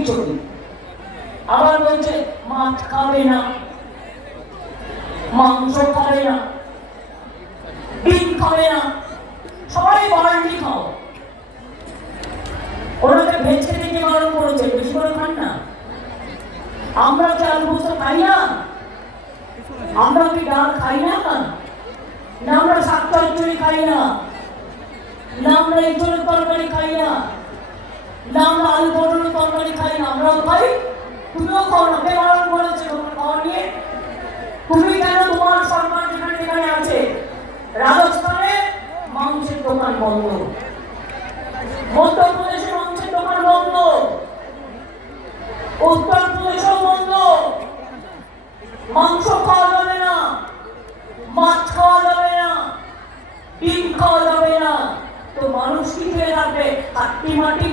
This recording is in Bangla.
খিচুড়ি, আবার বলছে মাছ খাবে না, মাংস খাবে না, ডিম খাবে না, সবাই বাড়ি খাও। ওনাকে ভেজে থেকে বারণ করেছে, বেশি করে খান না। আমরা কি আলু পোস্ত খাই না? আমরা কি ডাল খাই না? না আমরা শাক চচ্চড়ি খাই না? না আমরা এঁচড়ের তরকারি খাই না? না আমরা আলু পটলের তরকারি খাই না? আমরাও খাই, তুমিও খাও না। কে বারণ করেছে তোমার খাওয়া নিয়ে? তুমি কেন তোমার সরকার যেখানে যেখানে আছে, রাজস্থানে মাংসের দোকান বন্ধ, মধ্যপ্রদেশে মাংসের দোকান বন্ধ, উত্তরপ্রদেশেও বন্ধ। মাংস খাওয়া যাবে না, মাছ খাওয়া যাবে না, ডিম খাওয়া যাবে না। তো মানুষ কি খেয়ে রাখবে? কাট্টি মাটি